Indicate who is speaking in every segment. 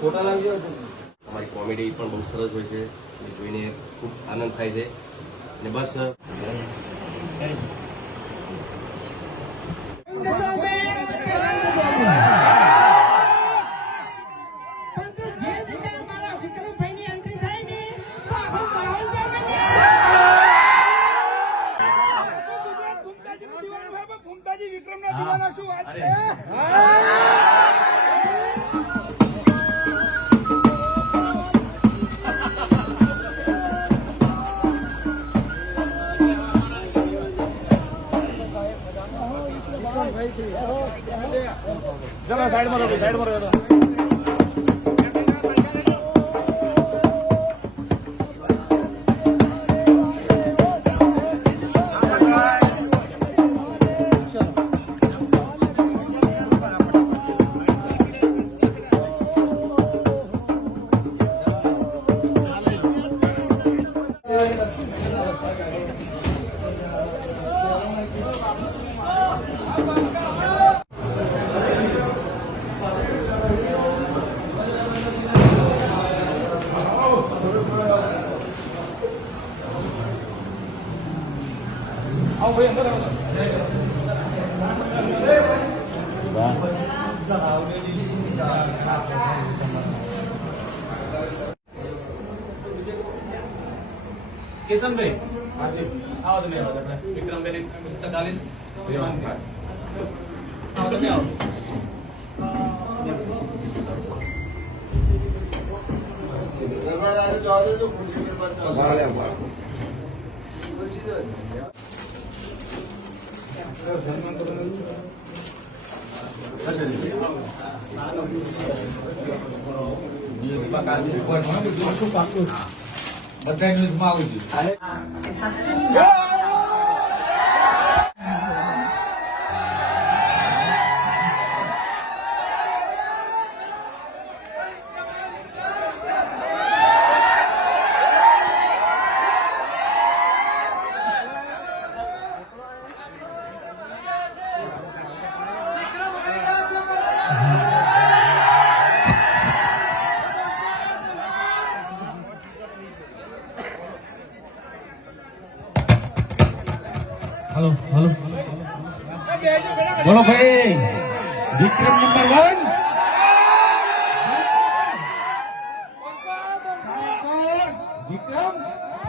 Speaker 1: ફોટા
Speaker 2: અમારી કોમેડી પણ બહુ સરસ હોય છે. જોઈને ખૂબ આનંદ થાય છે. અને બસ
Speaker 1: આવો વિક્રમભાઈ પુસ્તક આલી. આવો તમે આવો બધા ન્યૂઝમાં આવું જોઈએ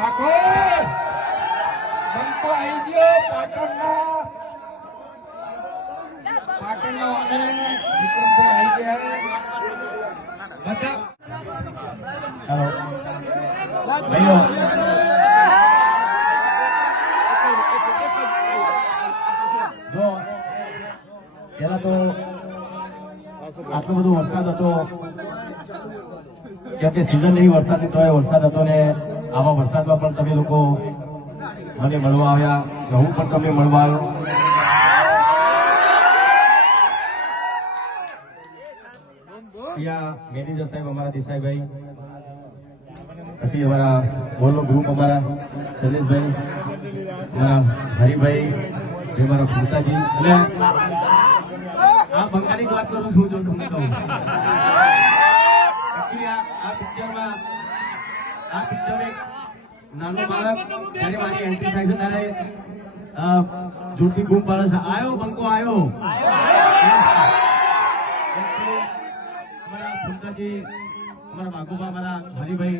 Speaker 3: ઠાકોર! પેલા તો આટલો બધો વરસાદ હતો. કેમ કે સિઝન એવી વરસાદ હતો એ વરસાદ હતો ને આવા વરસાદમાં પણ તમે લોકો મને મળવા આવ્યા હું પણ તમને મળવા આવ્યો મેનેજર સાહેબ અમારા દેસાઈભાઈ, પછી અમારા બોલો ગ્રુપ અમારા શૈલેષભાઈ, અમારા હરિભાઈ અમારા મારા અને આ બંગાળી વાત કરું છું, જો તમને કહું Actually આ આ પિક્ચરમાં આ પિક્ચરમાં એક નાનો બાળક ત્યારે મારી એન્ટ્રી થાય છે ત્યારે જોરથી બૂમ પાડે છે. આયો બંકો આયો. અમારા બાગુબા મારા હરિભાઈ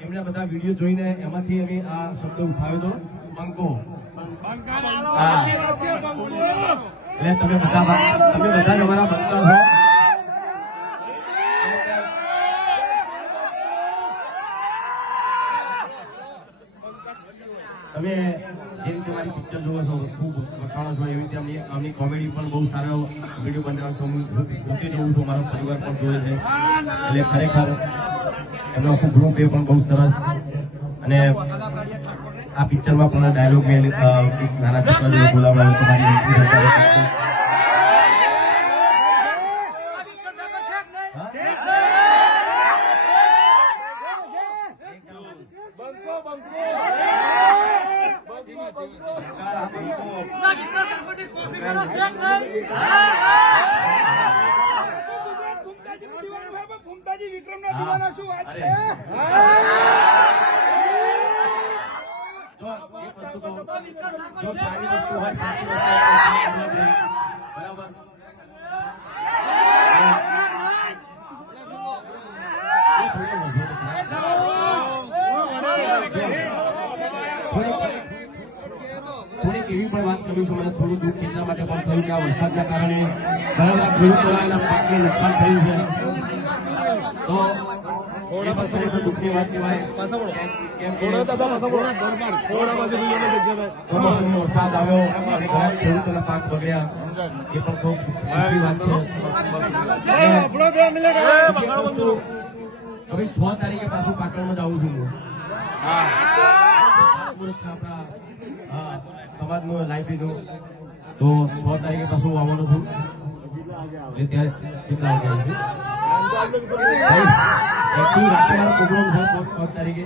Speaker 3: એમણે બધા વીડિયો જોઈને એમાંથી અમે આ શબ્દ ઉઠાવ્યો હતો બંકો. એટલે તમે બધા તમે બધા અમારા બંકા છો તમે જે રીતે મારી પિક્ચર જોવો છો, ખૂબ વખાણો છો, એવી રીતે અમની આમની કોમેડી પણ બહુ સારો વીડિયો બનાવો છો હું પોતે જોઉં છું, મારો પરિવાર પણ જોવે છે. એટલે ખરેખર એમનો આખું ગ્રુપ એ પણ બહુ સરસ. અને આ પિક્ચરમાં પણ ડાયલોગ મેં નાના છોકરા જોડે બોલાવડાવ્યો તમારી entry થશે.
Speaker 4: ફૂમતાજી વિક્રમના દીવાના શું વાત છે
Speaker 3: જો એક વસ્તુ કહું જો સારી વસ્તુ હોય, સાચી વસ્તુ બરાબર? પણ વાત કરું છું, મને થોડું દુઃખ એટલા માટે પણ થયું કે આ વરસાદના કારણે બધા ખેડૂતોના પાકને નુકસાન થયું છે તો એ પણ દુઃખની વાત કહેવાય. કેમ કે વરસાદ આવ્યો. ખેડૂતોના પાક બગડ્યા. એ પણ ખૂબ દુઃખની વાત છે. હવે છ તારીખે પાછું પાટણમાં જાઉં છું હું. આપણા સમાજનું લાઇબ્રેરીનું તો છ તારીખે પાછું આવવાનું છું. પાંચ તારીખે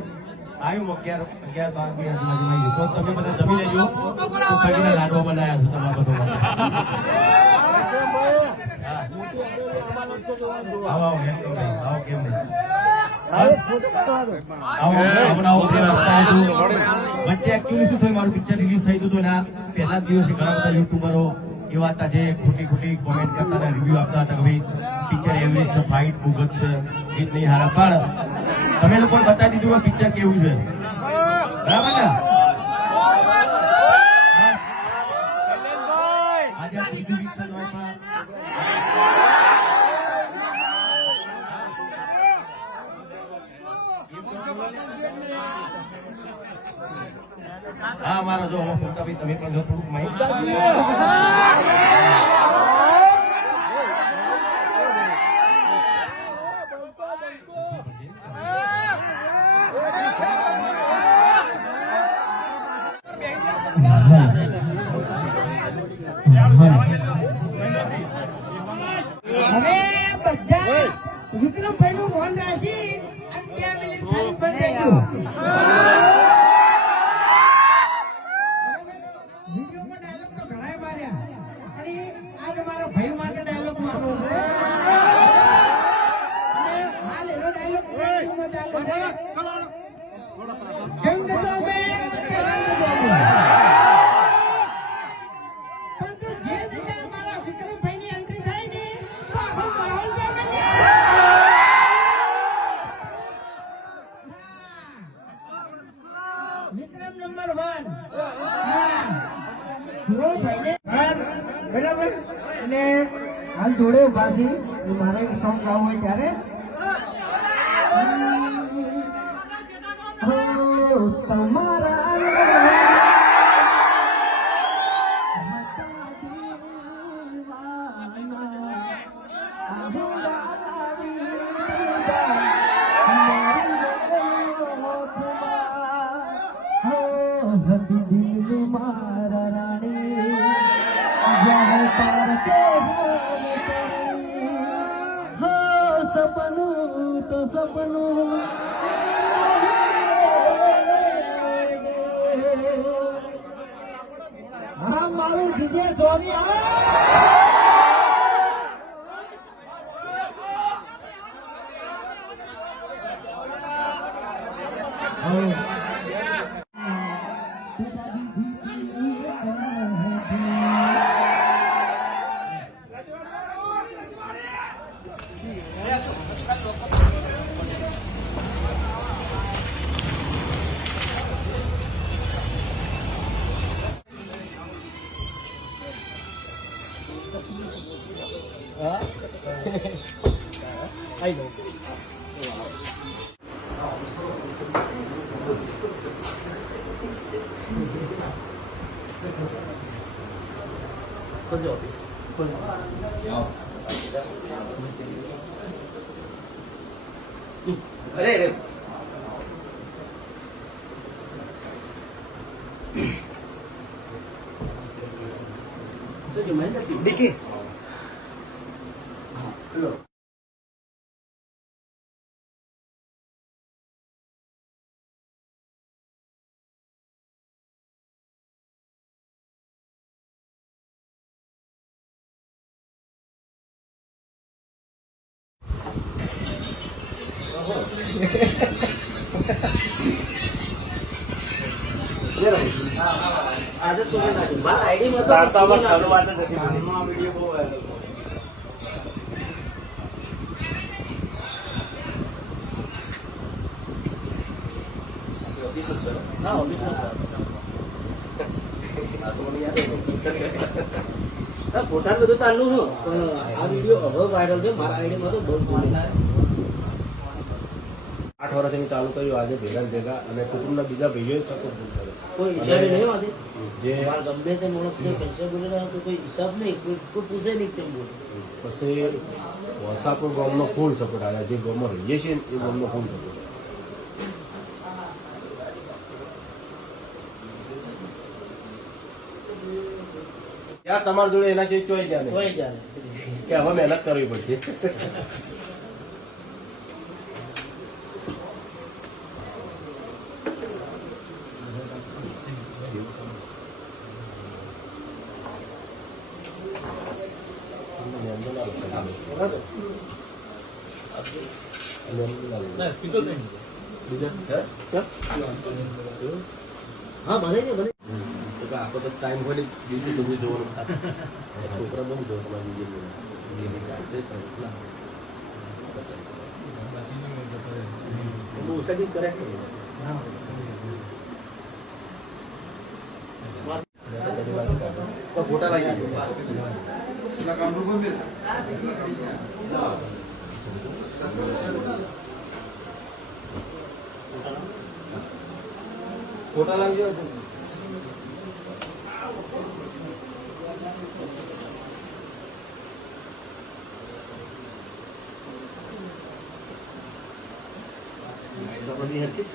Speaker 3: આવ્યું અગિયાર અગિયાર બારની આજુબાજુ આવી તો તમે બધા જમી લેજો કઢીના લાડવા બનાવ્યા છે તમારા બધો આવો આવો કેમ વચ્ચે એકચ્યુઅલી શું થયું મારું પિક્ચર રિલીઝ થઈ હતું તો એના પહેલા દિવસે ઘણા બધા યુટ્યુબરો એવા હતા જે ખોટી ખોટી કોમેન્ટ કરતા હતા રિવ્યુ આપતા હતા કે ભાઈ પિક્ચર એવરેજ છે ફાઇટ ભૂગત છે ગીત નહીં હારા. પણ તમે લોકોને બતાવી દીધું કે પિક્ચર કેવું છે? બરાબર ને? આજે આ ત્રીજું week છે તો પણ હા મારા જો તમે પણ જો થોડુંક માહિતી
Speaker 5: બરાબર? અને હાલ જોડે ઊભા છે મારે સોંગ ગાવું હોય ત્યારે સપનું તો સપનું. હા મારું જીજે 哎呦这里啊这个喝酒喝酒然嗯回来了嗯这就没事你给 આજે તો મેં નાખ્યું. મારા આઈડીમાં તો શરૂઆત જ હતી ચોરી
Speaker 2: અરે અરે ડીકી
Speaker 6: ફોટા બધું ચાલુ છું પણ આ વીડિયો હવે વાયરલ છે મારા આઈડીમાં તો બહુ જૂનો
Speaker 2: આઠ વર્ષથી મેં ચાલુ કર્યું આજે ભેગા ને ભેગા અને કુટુંબના બીજા ભાઈઓએ સપોર્ટ કર્યો.
Speaker 6: કોઈ હિસાબે નહીં આજે
Speaker 2: જે
Speaker 6: મારા ગમે તે માણસ જે પૈસા બોલે તો કોઈ હિસાબ નહીં કોઈ કોઈ પૂછે નહીં કેમ બોલે.
Speaker 2: પછી વસાપુર ગામનો ફૂલ સપોર્ટ આવ્યા. જે ગામમાં રહીએ છીએ ને એ ગામનો ફૂલ સપોર્ટ ત્યાં તમારા જોડે એના જેવી ચોઈ જાય
Speaker 6: જાય
Speaker 2: કે હવે મહેનત કરવી પડશે.
Speaker 1: ના.
Speaker 6: હા ભલે બને
Speaker 2: તો કે આખો તો ટાઈમ હોય ને બીજું બધું જોવાનું થાય. છોકરા બહુ જોવા તમારે બીજું જોવે. ચાલશે પણ. બહુ ઓછા કરે ફોટા લાગી ફોટા લાવજો બધી હરખી જ.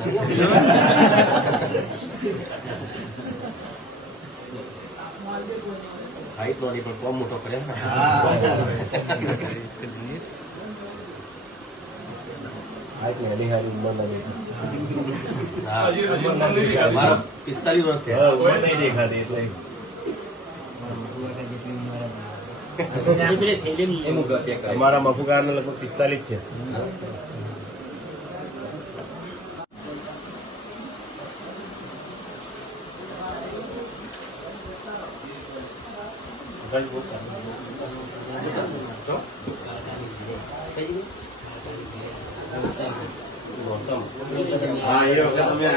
Speaker 2: હાઈટ નોડી પણ બહુ મોટો કરે હાઈટ ને એની હારી ઉંમર ના દેખાય. મારા પિસ્તાલીસ વર્ષ થયા.
Speaker 3: ઉંમર નહીં દેખાતી એટલે. અમારા મફુગાને લગભગ પિસ્તાલીસ છે હા એ વખત તમે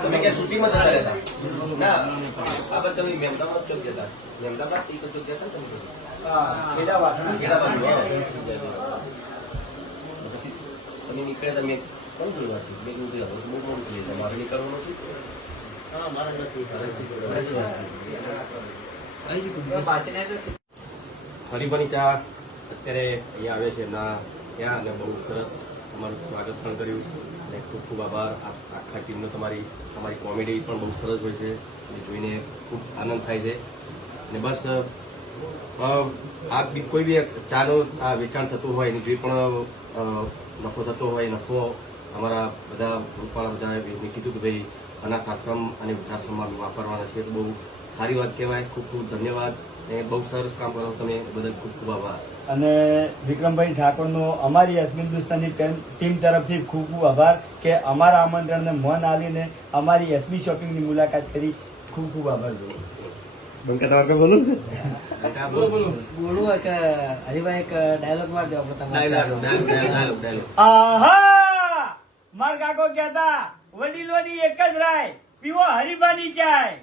Speaker 2: તમે ક્યાં શૂટિંગમાં જતા રહેતા? ના. આ બધા તમે મહેમદાબાદ ચોક જતા? મહેમદાબાદ એ ચોક જતા તમે? ખેડાબાદ ખેડાબાદ પછી તમે નીકળ્યા તમે કોણ જોયું હતું મેં કીધું હતું હું કોણ છું? તમારે નીકળવાનું નથી.
Speaker 6: હા મારા નથી.
Speaker 2: હરિભની ચા અત્યારે અહીંયા આવે છે એમના ત્યાં અને બહુ સરસ તમારું સ્વાગત પણ કર્યું. અને ખૂબ ખૂબ આભાર. આખા ટીમનો તમારી તમારી કોમેડી પણ બહુ સરસ હોય છે. અને જોઈને ખૂબ આનંદ થાય છે. અને બસ આ કોઈ બી ચાનો આ વેચાણ થતું હોય, એની જે પણ નફો થતો હોય નફો અમારા બધા રૂપાળા બધા મેં કીધું કે ભાઈ અનાથ આશ્રમ અને વૃદ્ધાશ્રમમાં વાપરવાના છે. તો બહુ સારી વાત કહેવાય. ખૂબ ખૂબ ધન્યવાદ. અને બહુ સરસ કામ કરો તમે બદલ ખૂબ ખૂબ આભાર.
Speaker 7: અને વિક્રમભાઈ ઠાકોરનો અમારી હિન્દુસ્તાની ટીમ તરફથી ખૂબ ખૂબ આભાર કે અમારા આમંત્રણને મન આવીને અમારી એસબી શોપિંગની મુલાકાત કરી. ખૂબ ખૂબ આભાર જોયો બંકા તમારે કંઈ છે?
Speaker 6: બોલું. એક હરિભાઈ એક ડાયલોગ માર દો
Speaker 2: ડાયલોગ ડાયલોગ ડાયલોગ ડાયલોગ.
Speaker 7: આહા! માર કાકો કહેતા વડીલોની એક જ રાય પીવો હરિભાની ચાય.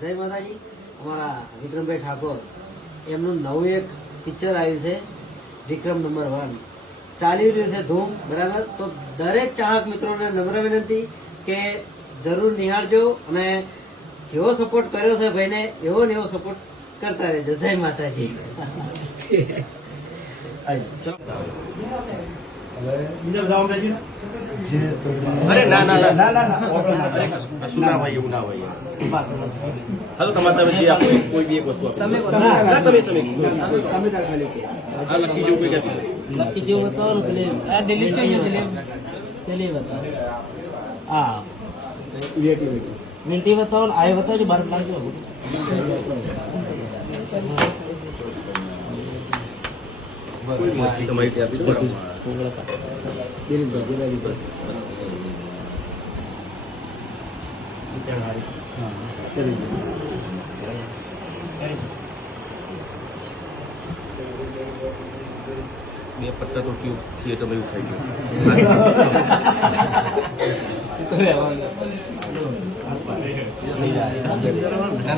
Speaker 6: જય માતાજી. અમારા વિક્રમભાઈ ઠાકોર. એમનું નવું એક પિક્ચર આવ્યું છે, વિક્રમ નંબર વન. ચાલી રહ્યું છે ધૂમ, બરાબર? તો દરેક ચાહક મિત્રોને નમ્ર વિનંતી કે જરૂર નિહાળજો અને જેવો સપોર્ટ કર્યો છે ભાઈને, એવો ને એવો સપોર્ટ કરતા રહેજો. જય માતાજી.
Speaker 7: અંગ્રેજી
Speaker 2: અરે ના ના ના?
Speaker 7: ના ના ના ઓર્ડર ના.
Speaker 2: અરે કશું કશું ના હોય એવું ના હોય હાલો તમારે તમે જે આપો કોઈ બી એક વસ્તુ આપો
Speaker 6: તમે
Speaker 2: તમે તમે
Speaker 7: તમે. તાર ખાલી કહો.
Speaker 2: આ લકી જેવું કોઈ કહેતું નથી.
Speaker 6: નક્કી જેવું બતાવો ને આ જોઈએ પેલી બતાવો હા.
Speaker 7: વેટી વેટી
Speaker 6: બતાવો આ બતાવજો બાર લાગજો
Speaker 2: બે પત્તા તો કયું થિયેટર એવું થઈ ગયું. ના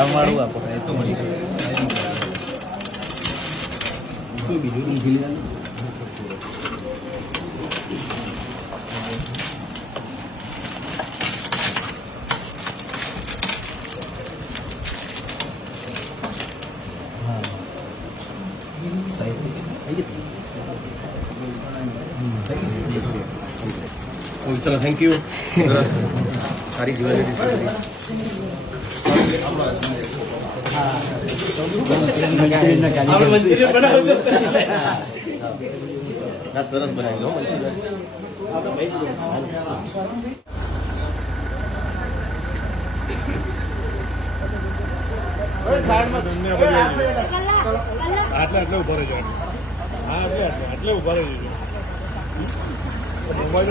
Speaker 2: ના આપણે એ તો મળી
Speaker 6: જે હોય ને
Speaker 2: ઓકે ચલો થેન્ક યુ સરસ સારી જ્વેલરી
Speaker 4: આટલે આટલે ઊભા રહેજો હા આટલે આટલે આટલે ઊભા રહેજો મોબાઈલ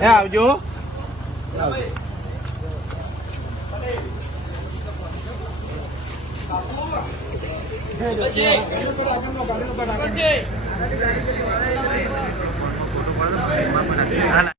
Speaker 4: એ આવજો.